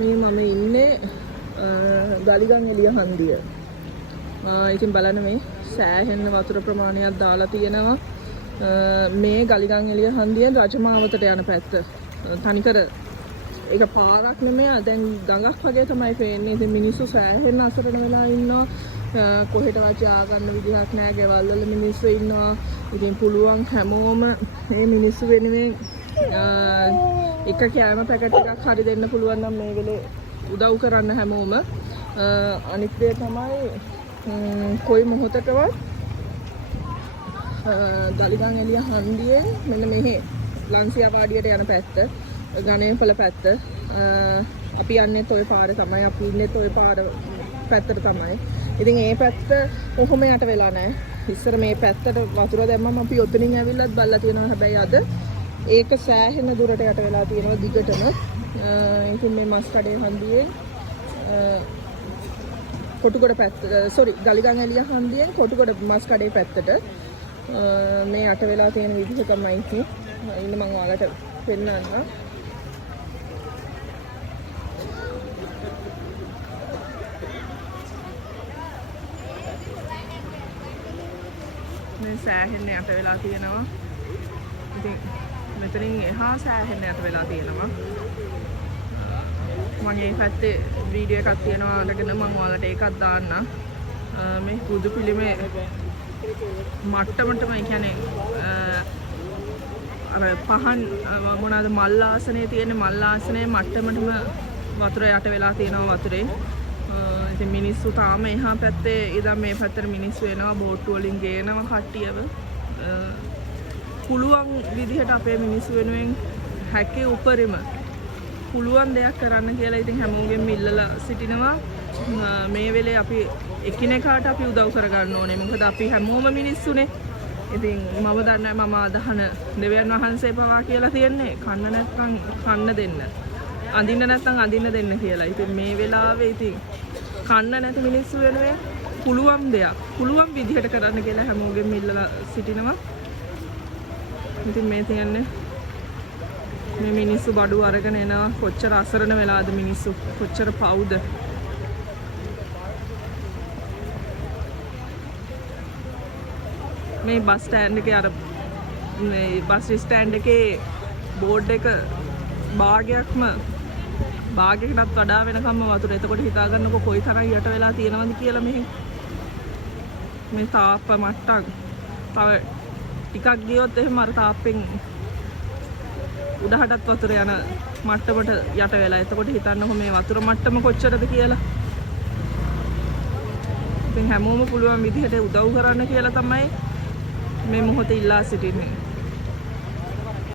මේ මම ඉන්නේ ගලිගම් එළිය හන්දිය. ඉතින් බලන්න මේ සෑහෙන වතුර ප්‍රමාණයක් දාලා තියෙනවා. මේ ගලිගම් එළිය හන්දියෙන් රජමාවතට යන පැත්ත. තනිකර ඒක පාරක් නෙමෙයි. දැන් ගඟක් වගේ තමයි පේන්නේ. ඉතින් මිනිස්සු සෑහෙන අසරණ වෙලා ඉන්නවා. කොහෙටවත් යා ගන්න විදිහක් නැහැ. ගෙවල් වල මිනිස්සු ඉන්නවා. ඉතින් පුළුවන් හැමෝම මේ මිනිස්සු වෙනුවෙන් එක කෑම පැකට් එකක් හරි දෙන්න පුළුවන් නම් මේ වෙලේ උදව් කරන්න හැමෝම. අනිත් දේ තමයි කොයි මොහොතකවත් ගලිගම් එළිය හන්දියේ මෙන්න මෙහි ලන්සියාපාඩියට යන පැත්ත, ගණේපල පැත්ත, අපි යන්නේ ඔය පාරේ තමයි. අපි ඉන්නේ ඔය පාර පැත්තට තමයි. ඉතින් මේ පැත්ත කොහොම යට වෙලා නැහැ. ඉස්සර මේ පැත්තට වතුර දැම්මම අපි ඔතනින් ඇවිල්ලත් බල්ලා තියෙනවා. හැබැයි අද ඒක සෑහෙන දුරට යට වෙලා තියෙනවා දිගටම. ඉතින් මේ මස් කඩේ හන්දියේ කොටුගොඩ පැත්ත ගලිගම් එළිය හන්දියෙන් කොටුගොඩ මස් කඩේ පැත්තට මේ යට වෙලා තියෙන විදිහ තමයි ඉතින් ඉන්න මම ඔයාලට පෙන්නන්න. මේ සෑහෙන යට වෙලා තියෙනවා. ඉතින් මෙතනින් එහා සෑහෙන යට වෙලා තියෙනවා. මම මේ පැත්තේ වීඩියෝ එකක් තියෙනවා අරගෙන මම ඔයාලට ඒකක් දාන්න. මේ බුදු පිළිමේ මට්ටමටම කියන්නේ අර පහන් මොනවාද මල් ආසනේ තියෙන මල් ආසනේ මට්ටමටම වතුර යට වෙලා තියෙනවා වතුරේ. ඉතින් මිනිස්සු තාම එහා පැත්තේ ඉඳන් මේ පැත්තට මිනිස්සු එනවා බෝට්ටු වලින් ගේනවා කට්ටියව. පුළුවන් විදිහට අපේ මිනිස්සු වෙනුවෙන් හැකේ උපරිම පුළුවන් දෙයක් කරන්න කියලා ඉතින් හැමෝගෙම ඉල්ලලා සිටිනවා. මේ වෙලේ අපි එකිනෙකාට අපි උදව් කරගන්න ඕනේ. මොකද අපි හැමෝම මිනිස්සුනේ. ඉතින් මම දන්නේ මම අදහන දෙවියන් වහන්සේ පවා කියලා තියන්නේ කන්න නැත්නම් කන්න දෙන්න. අඳින්න නැත්නම් අඳින්න දෙන්න කියලා. ඉතින් මේ වෙලාවේ ඉතින් කන්න නැති මිනිස්සු වෙනුවෙන් පුළුවන් දෙයක් පුළුවන් විදිහට කරන්න කියලා හැමෝගෙම ඉල්ලලා සිටිනවා. ඉතින් මේ තියන්නේ මේ මිනිස්සු බඩු අරගෙන එනවා. කොච්චර අසරණ වෙලාද මිනිස්සු, කොච්චර පවුද. මේ බස් ස්ටෑන්ඩ් එකේ අර මේ බස් ස්ටෑන්ඩ් එකේ බෝඩ් එක භාගයකටත් වඩා වෙනකම්ම වතුර. එතකොට හිතාගන්නකො කොයි තරම් යට වෙලා තියෙනවද කියලා මෙහි. මේ තාප්ප මට්ටම් තව ටිකක් ගියොත් එහෙම අර තාප්පෙන් උඩහටත් වතුර යන මට්ටමට යට වෙලා. එතකොට හිතන්නකො මේ වතුර මට්ටම කොච්චරද කියලා. ඉතින් හැමෝම පුළුවන් විදිහට උදව් කරන්න කියලා තමයි මේ මොහොතේ ඉල්ලා සිටින්නේ.